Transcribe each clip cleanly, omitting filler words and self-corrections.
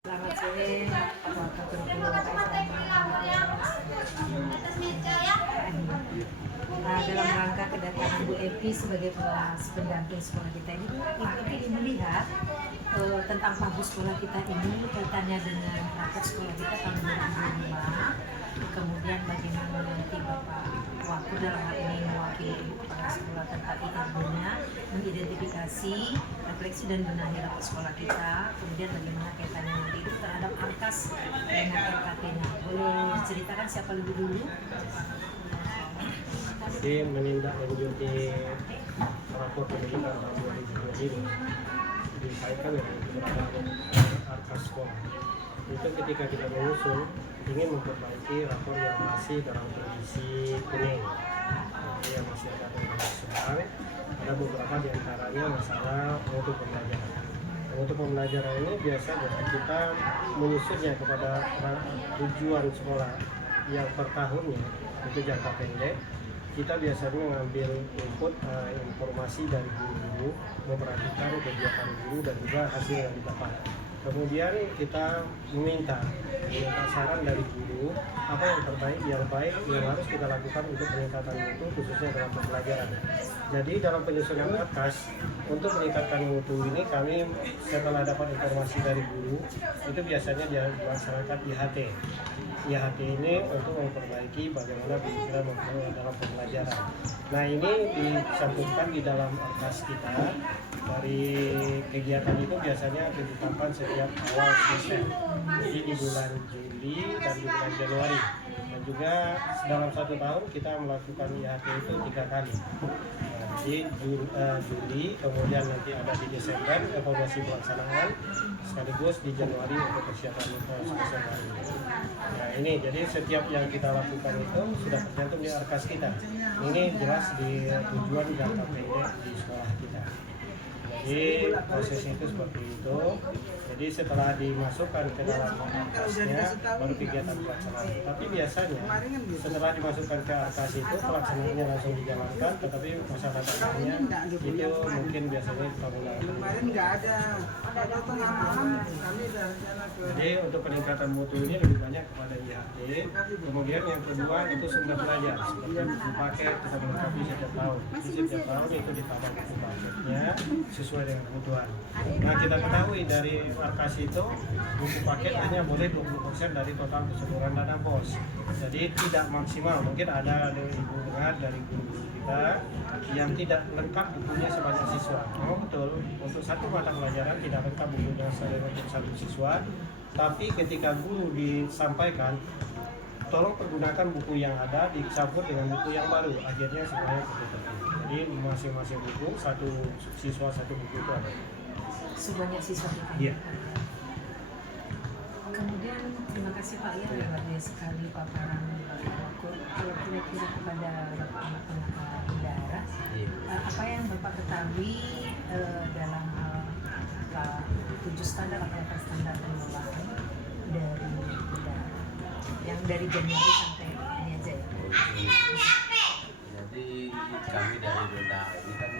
Selamat sore, apa kabar dalam rangka kedatangan Bu Evi sebagai pendamping sekolah kita ini, Ibu ingin melihat tentang pagu sekolah kita ini kaitannya dengan rapat sekolah kita tahun 2005. Kemudian bagaimana nanti Bapak Wakil dalam hal ini mewakili kepala sekolah tempat ibunya mengidentifikasi, refleksi dan benahi rapat sekolah kita. Kemudian bagaimana kaitannya nanti itu terhadap ARKAS dengan RKT-nya. Boleh diceritakan siapa lebih dulu? Jadi menindaklanjuti rapor pendidikan tahun 2020 ini dikaitkan dengan keberadaan ARKAS sekolah. Itu ketika kita menyusun ingin memperbaiki rapor yang masih dalam kondisi kuning, jadi yang masih ada sedang. Ada beberapa diantaranya masalah mutu pembelajaran. Untuk pembelajaran ini biasanya kita menyusunnya kepada tujuan sekolah yang per tahunnya itu jangka pendek. Kita biasanya mengambil input informasi dari guru, memperhatikan kegiatan guru dan juga hasil yang didapat. Kemudian kita meminta saran dari guru apa yang terbaik, yang baik yang harus kita lakukan untuk peningkatan mutu khususnya dalam pembelajaran. Jadi dalam penyusunan ARKAS untuk meningkatkan mutu ini kami setelah dapat informasi dari guru itu biasanya dilaksanakan IHT. IHT ini untuk memperbaiki bagaimana pemikiran dalam pembelajaran. Nah ini dicantumkan di dalam ARKAS kita. Dari kegiatan itu biasanya ditetapkan setiap awal semester, jadi di bulan Juli dan di bulan Januari, dan juga dalam satu tahun kita melakukan IHT itu 3 kali. Jadi Juli, kemudian nanti ada di Desember evaluasi pelaksanaan, sekaligus di Januari untuk persiapan semester baru. Nah ini jadi setiap yang kita lakukan itu sudah tercantum di ARKAS kita. Ini jelas di tujuan jangka pendek di sekolah kita. Jadi prosesnya itu seperti itu. Jadi setelah dimasukkan ke dalam ARKAS-nya baru kegiatan pelaksanaan. Tapi biasanya setelah dimasukkan ke ARKAS itu pelaksanaannya langsung dijalankan, tetapi masalah datanya itu mungkin biasanya kemarin nggak ada tengah malam kami Jadi untuk peningkatan mutu ini lebih banyak kepada IHT. Kemudian yang kedua itu sumber belajar seperti buku paket kita melengkapi setiap tahun. Di setiap tahun itu ditambah buku paketnya sesuai dengan kebutuhan. Nah kita ketahui dari ARKAS itu buku paket hanya boleh 20% dari total keseluruhan dana pos. Jadi tidak maksimal. Mungkin ada ibu dengar dari guru kita yang tidak lengkap bukunya sebanyak siswa. Memang betul untuk satu mata pelajaran tidak lengkap bukunya untuk satu siswa. Tapi ketika guru disampaikan, tolong pergunakan buku yang ada dicampur dengan buku yang baru. Akhirnya semuanya tertutup. Jadi masing-masing buku satu siswa satu buku itu ada. Sebanyak siswa kita. Iya. Kemudian terima kasih Pak ya, luar biasa sekali paparan kalau kira-kira kepada Bapak Amat Daerah. Apa yang Bapak ketahui dalam hal 7 standar atau 8 standar pengelolaan dari daerah yang dari Januari sampai ini aja ya. Jadi kami dari Benda ini kan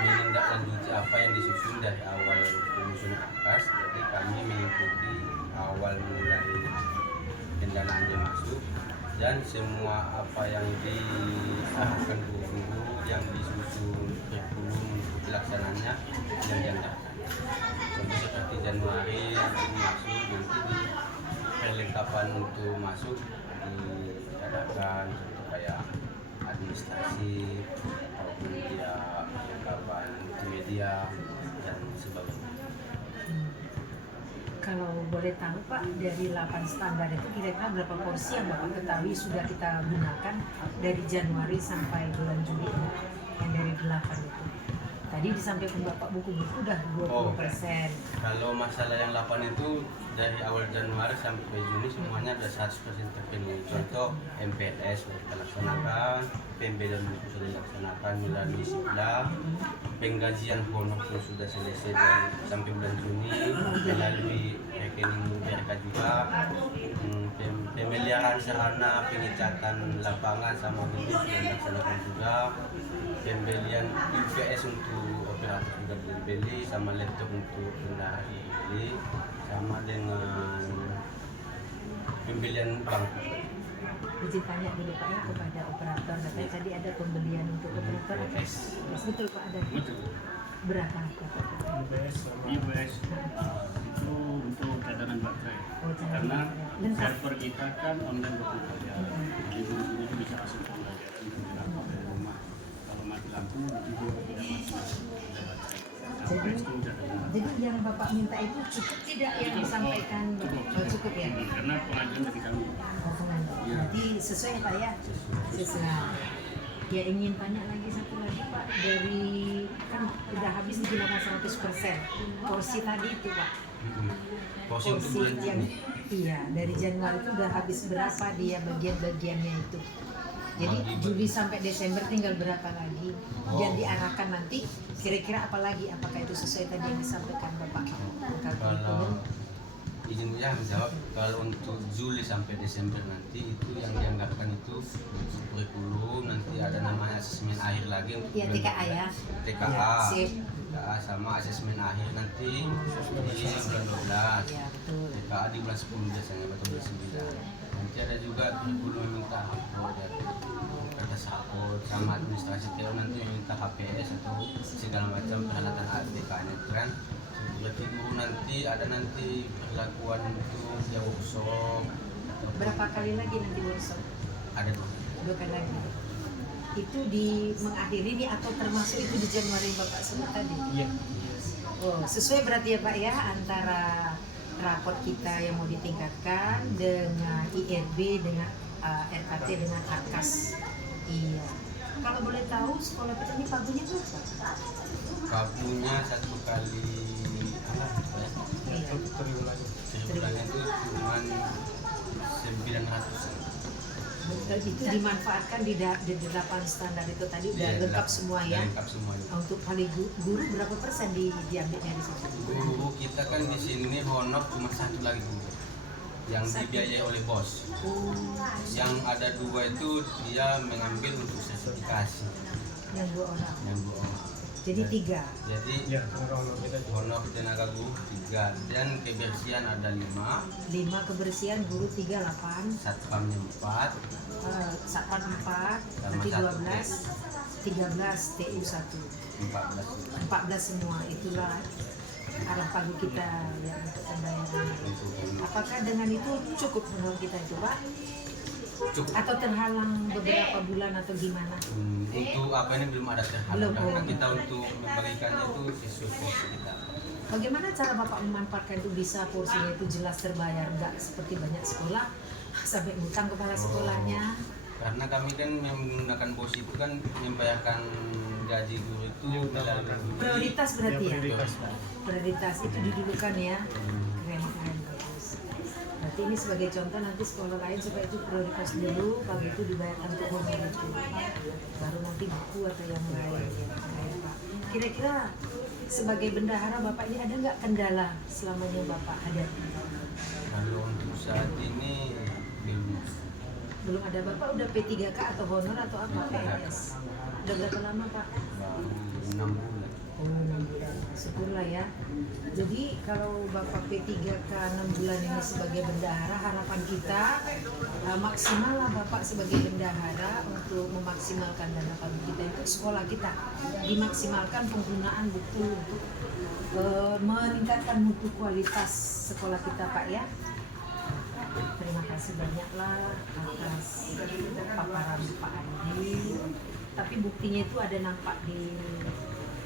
menindaklanjuti apa yang disusun dari awal penyusunan ARKAS. Jadi kami mengikuti awal mulai pendanaannya masuk dan semua apa yang disarankan guru yang disusun kurikulum untuk pelaksanaannya yang diandalkan. Contoh seperti Januari masuk, nanti di perlengkapan untuk masuk diadakan contoh kayak administrasi ataupun dia perlengkapan multimedia dan sebagainya. Kalau boleh tahu Pak, dari 8 standar itu kira-kira berapa porsi yang Bapak ketahui sudah kita gunakan dari Januari sampai bulan Juli yang dari 8 itu? Tadi disampaikan Bapak buku-buku udah 20%. Kalau masalah yang 8 itu dari awal Januari sampai Juni semuanya ada 100% terpenuhi. Contoh MPLS sudah kita laksanakan, PMB dan buku sudah dilaksanakan melalui SIPLA, penggajian honor pun sudah selesai sampai bulan Juni melalui rekening BRK juga, pemeliharaan sarana pengecatan lapangan sama gedung sudah dilaksanakan juga, pembelian UPS untuk juga dibeli, sama laptop untuk bendahara dibeli, sama dengan pembelian bangku. Izin tanya dulu Pak ya kepada operator, katanya tadi ada pembelian untuk operator. Yes. Betul Pak, ada Betul. berapa Pak? IBS sama IBS itu untuk cadangan baterai. Oh, cadangan Karena baterai. Lengkap. server kita kan online 24 jam. Jadi guru-guru itu bisa langsung pembelajaran dari rumah. Kalau mati lampu itu tidak mati. Ada baterai. Jadi, IBS itu cadangan baterai. jadi yang Bapak minta itu cukup tidak yang disampaikan? Oh, cukup ya? Karena pengajian dari kami. Oh, pengajian. Berarti sesuai ya Pak ya? Sesuai. Ya ingin tanya lagi satu lagi Pak, dari kan udah habis digunakan 100% porsi tadi itu Pak. Porsi untuk bulan yang Juni. iya dari Januari itu udah habis berapa dia bagian-bagiannya itu. Jadi Juli sampai Desember tinggal berapa lagi? Yang diarahkan nanti kira-kira apa lagi? Apakah itu sesuai tadi yang disampaikan Bapak? Kalau izin ya menjawab, kalau untuk Juli sampai Desember nanti itu yang dianggarkan itu kurikulum, nanti ada namanya asesmen akhir lagi untuk Iya, bulan TKA ya. 12. Ya, TKA. sip. TKA sama asesmen akhir nanti di bulan 12. Ya betul. TKA di bulan 10 biasanya atau bulan 9. Nanti ada juga kurikulum yang minta upload ya, kata sapot sama administrasi TO nanti yang minta HPS atau segala macam peralatan ATK-nya itu kan. Berarti guru nanti ada nanti perlakuan untuk ya workshop. Berapa kali lagi nanti workshop? Ada 2. 2 kali lagi. Itu di mengakhiri ini atau termasuk itu di Januari Bapak sebut tadi? Iya. Oh, sesuai berarti ya Pak ya antara raport kita yang mau ditingkatkan dengan IRB dengan RKT dengan AKAS. Iya. Kalau boleh tahu sekolah kita ini pagunya berapa? Kabunya 1 kali Iya. Triwulan. sebulannya itu cuma 900. Itu dimanfaatkan di 8 standar itu tadi udah Iya, lengkap semua ya. Lengkap semuanya. Untuk kali guru berapa persen diambilnya di situ? Guru kita kan di sini honor cuma 1 lagi guru yang dibiayai oleh bos. Oh, Yang ada 2 itu dia mengambil untuk sertifikasi yang 2 orang. yang 2 orang. Jadi 3. Jadi Iya, honor kita juga. honor tenaga guru 3 dan kebersihan ada 5, 5 kebersihan guru 3 8. satpamnya 4, Satpam 4, Sama nanti 1 12, 13, TU 1, 14. 14 semua. Itulah arah pagu kita ya untuk pembayaran. Apakah dengan itu cukup menurut kita itu Pak? Cukup. Atau terhalang beberapa bulan atau gimana? Untuk apa ini belum ada Belum. terhalang karena kita untuk membagikannya itu sesuai porsi kita. Bagaimana cara Bapak memanfaatkan itu bisa porsinya itu jelas terbayar, nggak seperti banyak sekolah sampai ngutang kepala sekolahnya? Karena kami kan yang menggunakan bos itu kan membayarkan gaji guru itu melalui Prioritas berarti ya? Prioritas. Prioritas itu didulukan ya. Keren bagus. Berarti ini sebagai contoh nanti sekolah lain supaya itu prioritas dulu, kalau itu dibayarkan untuk honor itu. Baru nanti buku atau yang lain ya. Keren, Pak. Kira-kira sebagai bendahara Bapak ini ada nggak kendala selamanya Bapak ada? Kalau untuk saat ini Belum ada. Bapak udah P3K atau honor atau apa PNS? Udah berapa lama Pak? baru 6 bulan. Oh, 6 bulan. Syukurlah ya. Jadi kalau Bapak P3K 6 bulan ini sebagai bendahara, harapan kita maksimal lah Bapak sebagai bendahara untuk memaksimalkan dana pagu kita itu sekolah kita. Dimaksimalkan penggunaan betul untuk meningkatkan mutu kualitas sekolah kita Pak ya. Terima kasih banyaklah atas paparan Pak Andi. Tapi buktinya itu ada nampak di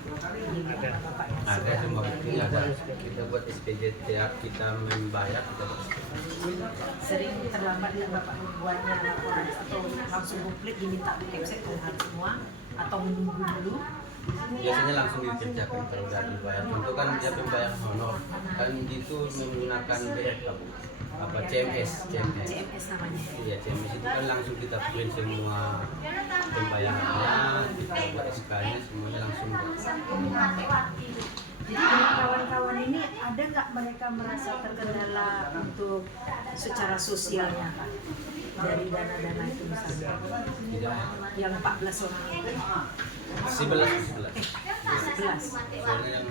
Bapak ya. Ada semua bukti, ada kita buat SPJ tiap kita membayar kita buat Sering terlambat ya Bapak membuatnya laporan atau langsung komplit diminta website harus semua atau menunggu dulu. biasanya langsung dikerjakan kalau udah dibayar. Contoh kan dia pembayar honor kan itu menggunakan BR apa CMS. CMS namanya. Iya, CMS itu kan langsung kita print semua pembayarannya, kita buat SK-nya semuanya langsung. Jadi dengan kawan-kawan ini ada nggak mereka merasa terkendala untuk secara sosialnya Pak? dari dana-dana itu misalnya? Tidak. Yang 14 orang itu 11. 11. Soalnya yang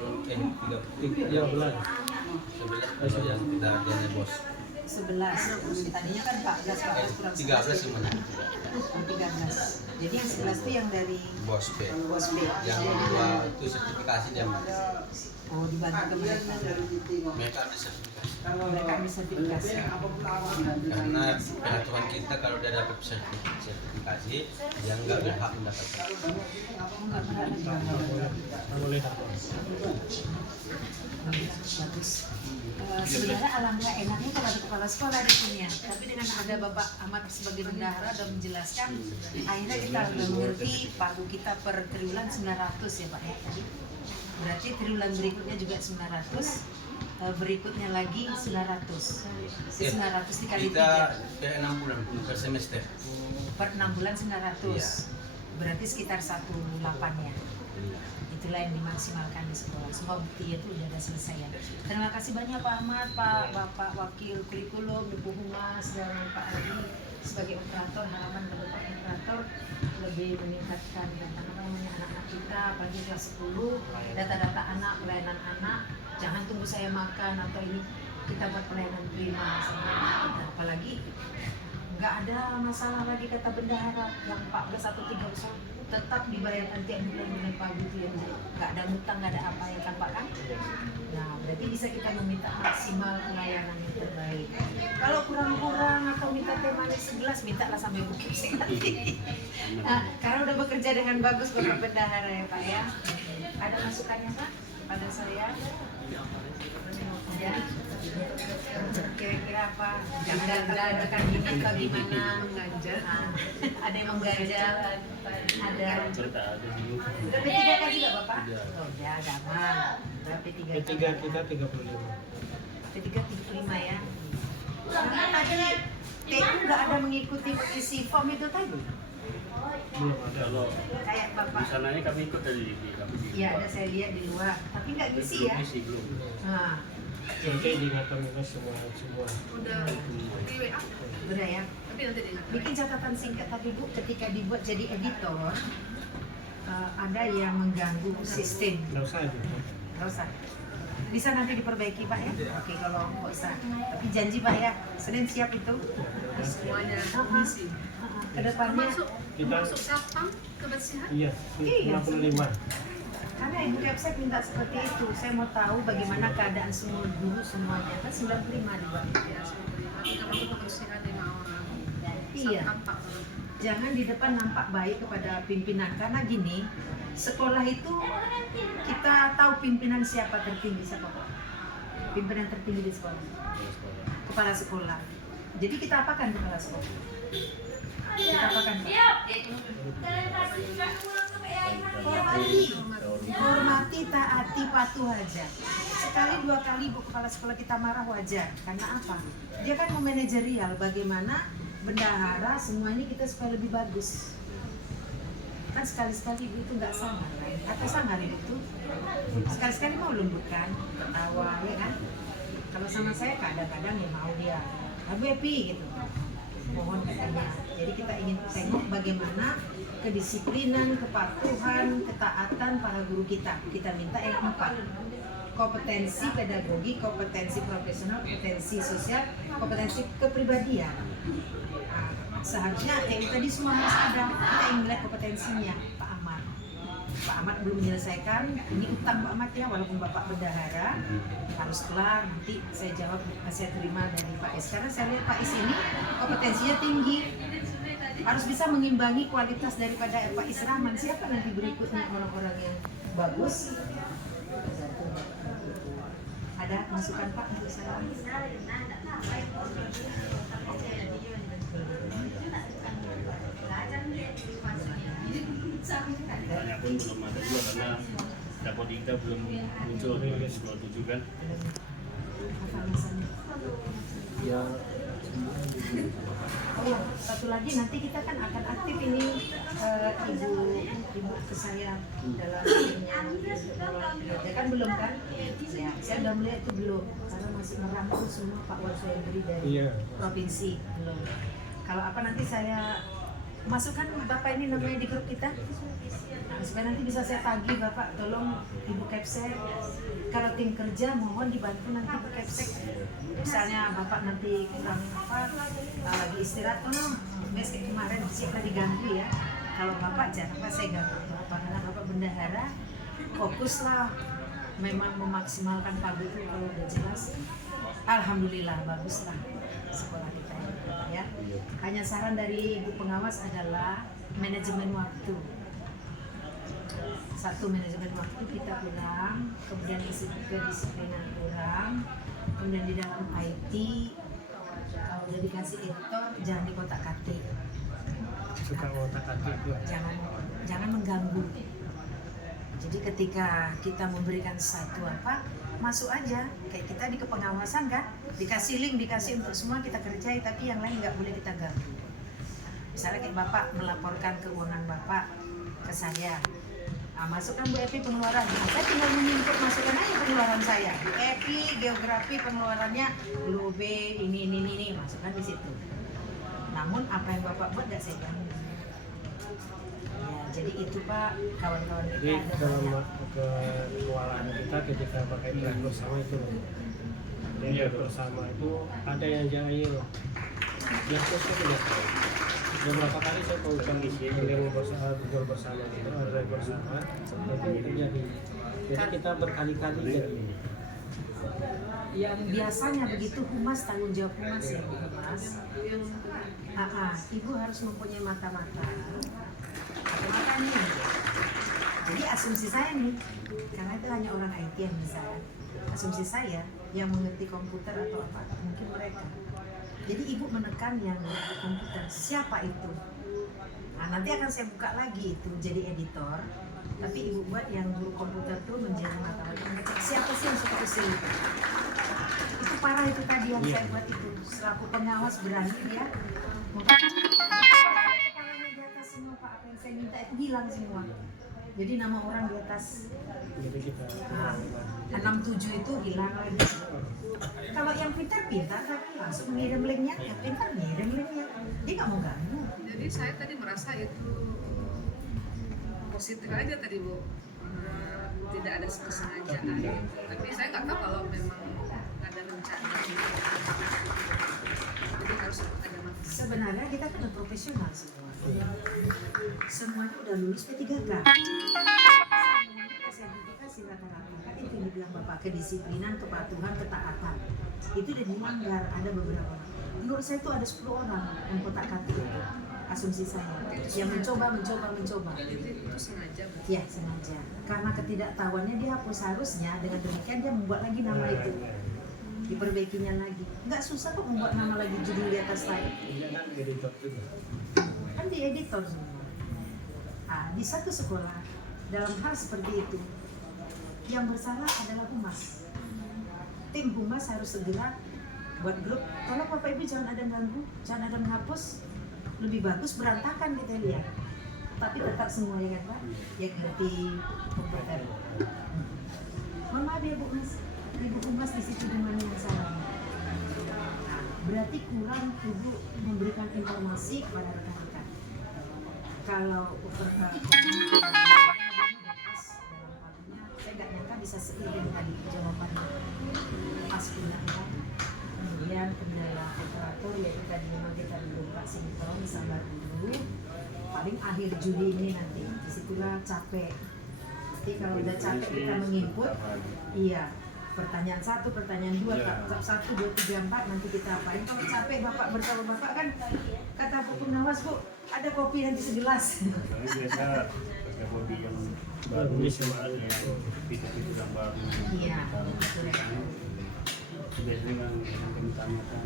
13. 11 kalau yang kita dana bos. 11. Tadinya kan 14 kurang 13 semuanya. 13. Jadi yang 11 itu yang dari Bos B. Bos B. Yang kedua itu sertifikasi jam. Oh, dibantu ke mereka. Mereka ada sertifikasi. Mereka ada sertifikasi. Karena peraturan kita kalau udah dapat sertifikasi, dia nggak berhak mendapatkan. Enggak berhak lagi. Nggak boleh dapat. Bagus. Sebenarnya alangkah enaknya kalau ada kepala sekolah di sini ya. Tapi dengan ada Bapak Ahmad sebagai bendahara dan menjelaskan, akhirnya kita udah mengerti pagu kita per triwulan 900 ya Pak ya. Berarti triwulan berikutnya juga 900, berikutnya lagi 900. 900 dikali Kita 3 per 6 bulan per semester. per 6 bulan 900. Iya. Berarti sekitar 1,8 ya. Itulah yang dimaksimalkan di sekolah. Semua bukti itu sudah ada selesai ya. Terima kasih banyak Pak Ahmad, Pak Bapak Wakil Kurikulum, Ibu Humas, dan Pak Adi sebagai operator halaman dan Bapak operator lebih meningkatkan anak-anak kita apalagi kelas 10, data-data anak, pelayanan anak. Jangan tunggu saya makan atau ini, kita buat pelayanan prima sama anak kita. Apalagi nggak ada masalah lagi kata bendahara yang 14 atau 13 tetap dibayarkan tiap bulan oleh Pak Gitu ya, nggak ada utang, nggak ada apa ya kan Pak kan? Nah berarti bisa kita meminta maksimal pelayanan yang terbaik. Kalau kurang-kurang atau minta teh manis segelas, mintalah sampai buku nanti. Nah, karena udah bekerja dengan bagus Bapak Bendahara ya Pak ya. Ada masukannya Pak pada saya? Ya. Kira-kira apa? Jangan datang ini atau gimana? Ada yang mengganjal, ada. P3 kan juga Bapak? Oh ya, gampang. P3 P3 kita 35. P3 35 ya. Karena tadi TU nggak ada mengikuti isi form itu tadi. Belum ada. Kalau Kayak di Bapak. sananya kami ikut dari kami. Iya, ada saya lihat di luar. Tapi nggak ngisi ya. Belum. Nah, Nanti diingatkan semua. Udah di WA, udah ya. tapi nanti diingat. Bikin catatan singkat tadi Bu, ketika dibuat jadi editor, ada yang mengganggu sistem. Nggak usah aja. Nggak usah. Bisa nanti diperbaiki Pak ya. Oke kalau nggak usah. Tapi janji Pak ya, Senin siap itu. Semuanya isi. Kedepannya, Termasuk self-pump kebersihan. Iya, Iya. 55. karena Ibu website minta seperti itu. Saya mau tahu bagaimana keadaan semua guru semuanya. Kan 95 dibuat. Ya, seperti itu. Kalau untuk kebersihan 5 orang. Iya. Tampak. Jangan di depan nampak baik kepada pimpinan. Karena gini, sekolah itu kita tahu pimpinan siapa tertinggi siapa Pak? Pimpinan tertinggi di sekolah. Kepala sekolah. Jadi kita apakan kepala sekolah? Kita apakan Pak? Hormati, taati, patuh aja. Sekali dua kali Bu kepala sekolah kita marah wajar. Karena apa? Dia kan memanajerial bagaimana bendahara semua ini kita supaya lebih bagus. Kan sekali-sekali Ibu itu nggak sangar kan? Atau sangar itu? Sekali-sekali mau lembut kan? Ketawa ya kan? Kalau sama saya kadang-kadang ya mau dia Abu happy gitu. Mohon katanya. Jadi kita ingin tengok bagaimana kedisiplinan, kepatuhan, ketaatan para guru kita. Kita minta yang 4. Kompetensi pedagogi, kompetensi profesional, kompetensi sosial, kompetensi kepribadian. Nah, seharusnya yang tadi semua harus ada. Kita ingin melihat kompetensinya Pak Ahmad. Pak Ahmad belum menyelesaikan. Ini utang Pak Ahmad ya, walaupun Bapak bendahara harus kelar. Nanti saya jawab, saya terima dari Pak S. Karena saya lihat Pak S ini kompetensinya tinggi. Harus bisa mengimbangi kualitas daripada Pak Israhman. Siapa nanti berikutnya orang-orang yang bagus? Ada masukan Pak untuk saya? Banyak pun belum ada juga karena dapat kita belum muncul rilis 27 kan. Apa alasannya? Ya, Oh, satu lagi nanti kita kan akan aktif ini ibu ke saya dalam ya kan belum kan? Ya, saya udah melihat itu belum karena masih merangkul semua Pak Waswendri dari Iya. provinsi belum. Kalau apa nanti saya masukkan Bapak ini namanya di grup kita. Nah, supaya nanti bisa saya tagih Bapak, tolong Ibu Kepsek. Kalau tim kerja mohon dibantu nanti Ibu Kepsek. Misalnya Bapak nanti kurang apa, lagi istirahat, tolong guys kayak kemarin siapa diganggu ya. Kalau Bapak jangan apa saya ganggu Bapak, karena Bapak bendahara, fokuslah memang memaksimalkan pagi itu kalau udah jelas. Alhamdulillah baguslah sekolah kita ya. Hanya saran dari Ibu Pengawas adalah manajemen waktu. Satu, manajemen waktu kita kurang, kemudian kedisiplinan kurang, kemudian di dalam IT kalau udah dikasih editor jangan di kotak-katik. Suka otak-atik juga. Jangan mengganggu. Jadi ketika kita memberikan satu apa, masuk aja. Kayak kita di kepengawasan kan, dikasih link, dikasih untuk semua kita kerjai, tapi yang lain nggak boleh kita ganggu. Misalnya kayak Bapak melaporkan keuangan Bapak ke saya, masukkan Bu Epi pengeluaran. Saya tinggal menginput, masukkan aja pengeluaran saya. Bu Epi, geografi pengeluarannya, Blue B, ini, masukkan di situ. Namun apa yang Bapak buat nggak saya ganggu. Jadi itu Pak, kawan-kawan kita Jadi ada dalam banyak. kewalahan kita ketika pakai plan bersama itu loh. Yang bersama itu ada yang jahil. Yang terus itu tidak tahu. Beberapa kali saya melakukan yang bersama itu ada yang bersama itu terjadi. Jadi kita berkali-kali jadi. Yang biasanya begitu humas, tanggung jawab humas ya Bu Humas. Ibu harus mempunyai mata-mata nih. Jadi asumsi saya nih, karena itu hanya orang IT yang bisa. Asumsi saya yang mengerti komputer atau apa, mungkin mereka. Jadi ibu menekan yang mengerti komputer, siapa itu? Nah, nanti akan saya buka lagi itu jadi editor. Tapi ibu buat yang guru komputer tuh menjadi mata-mata. Siapa sih yang suka usil itu? Itu parah itu tadi yang saya buat itu. Selaku pengawas berani dia semua Pak, apa yang saya minta itu hilang semua. Jadi nama orang di atas Jadi kita 67 itu hilang lagi. Kalau yang pintar kan langsung mengirim linknya, yang pintar ngirim linknya. Dia nggak mau ganggu. Jadi saya tadi merasa itu positif aja tadi Bu. Tidak ada kesengajaan. Tapi saya nggak tahu kalau memang ada rencana. Jadi harus ada manfaat. Sebenarnya kita kan profesional semua. Semuanya udah lulus P3K. Sertifikasi rata-rata kan itu yang dibilang Bapak, kedisiplinan, kepatuhan, ketaatan. Itu udah dilanggar, ada beberapa. Menurut saya itu ada 10 orang yang kotak-katik itu. Asumsi saya yang mencoba. Itu sengaja Bu. Ya sengaja. Karena ketidaktahuannya dia hapus, harusnya dengan demikian dia membuat lagi nama itu. Diperbaikinya lagi. Nggak susah kok membuat nama lagi judul di atas slide. Iya kan editor juga. Kan di editor semua. Di satu sekolah dalam hal seperti itu yang bersalah adalah humas. Tim humas harus segera buat grup. Tolong Bapak Ibu jangan ada ganggu, jangan ada menghapus. Lebih bagus berantakan kita lihat. Tapi tetap semua ya kan Pak, yang ngerti komputer. Mohon maaf ya Bu Mas, Ibu Humas di situ di mana yang salah. Berarti kurang Ibu memberikan informasi kepada rekan-rekan. Kalau saya nggak nyangka bisa seiring tadi jawabannya pas pindahan. Kemudian kendala operator yaitu tadi memang kita belum sinkron sabar dulu. Paling akhir Juli ini nanti disitulah capek. Nanti kalau udah capek kita menginput, iya. Pertanyaan 1, pertanyaan 2, tahap 1, 2, 3, 4 nanti kita apain. Kalau capek Bapak bersama Bapak kan kata Bu Pengawas Bu, ada kopi nanti segelas. Karena biasa pakai hobi yang baru sama ada yang fitur-fitur yang baru. Iya, betul ya. Biasanya yang kami tanyakan.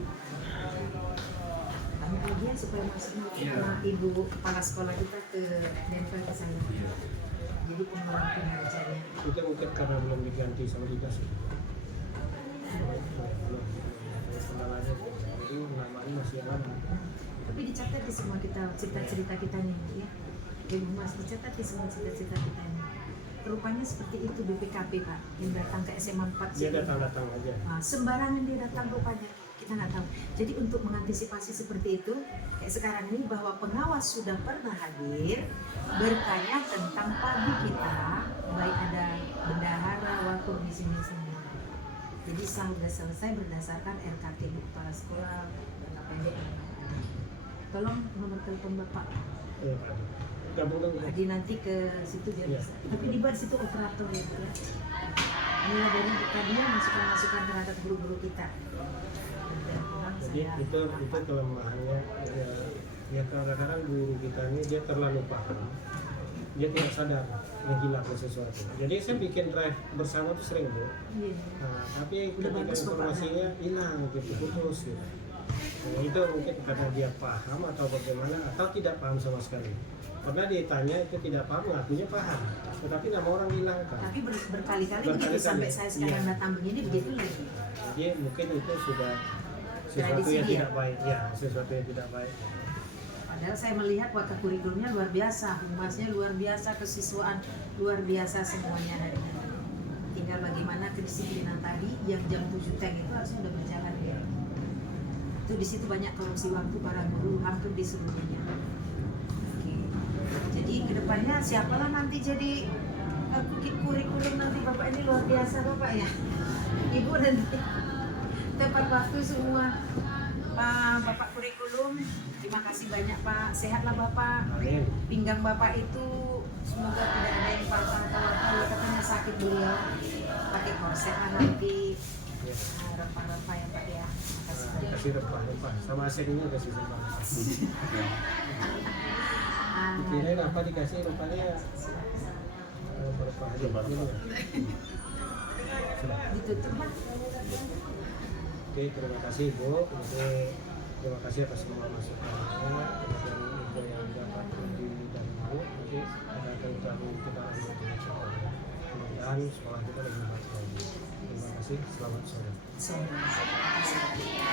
Kami bagian supaya masuk sama Ibu Kepala Sekolah kita ke Denver ke sana. Jadi pengelolaan kinerjanya. Itu mungkin karena belum diganti sama dinas. Kendalanya itu namanya masih yang lama. Tapi dicatat di semua kita cerita-cerita kita nih ya. Ibu Mas dicatat di semua cerita-cerita kita nih. Rupanya seperti itu BPKP Pak yang datang ke SMA 4 Dia datang-datang aja. sembarangan dia datang rupanya. kita nggak tahu. Jadi untuk mengantisipasi seperti itu, kayak sekarang ini bahwa pengawas sudah pernah hadir bertanya tentang pagi kita, baik ada bendahara, wakur di sini semua. Jadi sudah selesai berdasarkan RKT kepala sekolah dan pendek. Tolong nomor telepon Bapak. Gabung dong. Jadi nanti ke situ dia Iya. bisa. Tapi di bar situ operator ya, Bu, ya. Inilah dari dia masukan-masukan terhadap guru-guru kita. Dan memang Jadi saya- itu kelemahannya ya kadang-kadang guru kita ini dia terlalu paham, dia tidak sadar menghilangkan sesuatu. Jadi saya bikin drive bersama tuh sering, Bu. Iya. Nah, tapi Udah ketika bagus, Bapak. informasinya hilang gitu, putus gitu. Nah, itu mungkin karena dia paham atau bagaimana atau tidak paham sama sekali. Pernah ditanya itu tidak paham, ngakunya paham, tetapi nama orang hilangkan. Tapi berkali-kali begitu Berkali-kali. sampai saya sekarang Iya. datang begini begitu lagi. Jadi mungkin itu sudah sesuatu Tradisi yang dia. tidak baik, ya sesuatu yang tidak baik. Padahal saya melihat waka kurikulumnya luar biasa, humasnya luar biasa, kesiswaan luar biasa semuanya dari tinggal bagaimana kedisiplinan tadi yang jam 7 teng itu harusnya udah berjalan ya. Itu di situ banyak korupsi waktu para guru hampir di seluruhnya. Oke. Jadi kedepannya siapalah nanti jadi kurikulum nanti Bapak ini luar biasa Bapak ya. Ibu nanti tepat waktu semua. Pak Bapak kurikulum, terima kasih banyak Pak. Sehatlah Bapak. Amin. Pinggang Bapak itu semoga tidak ada yang patah atau apa. Katanya sakit beliau. Pakai korset lah nanti. Ya. Rempah-rempah ya Pak ya. Terima kasih. Kasih rempah-rempah sama asinnya kasih rempah. Ah, Kirain apa dikasih rempahnya? Rempah aja. Rempah-rempah. Ini ya. Sudah. ditutup Pak. Oke, terima kasih Bu. Jadi, terima kasih atas semua masukannya dan info yang dapat dari Bu. Nanti akan kita lanjut dengan sekolah. Kemudian sekolah kita lebih baik lagi. Terima kasih. Selamat sore. Terima kasih.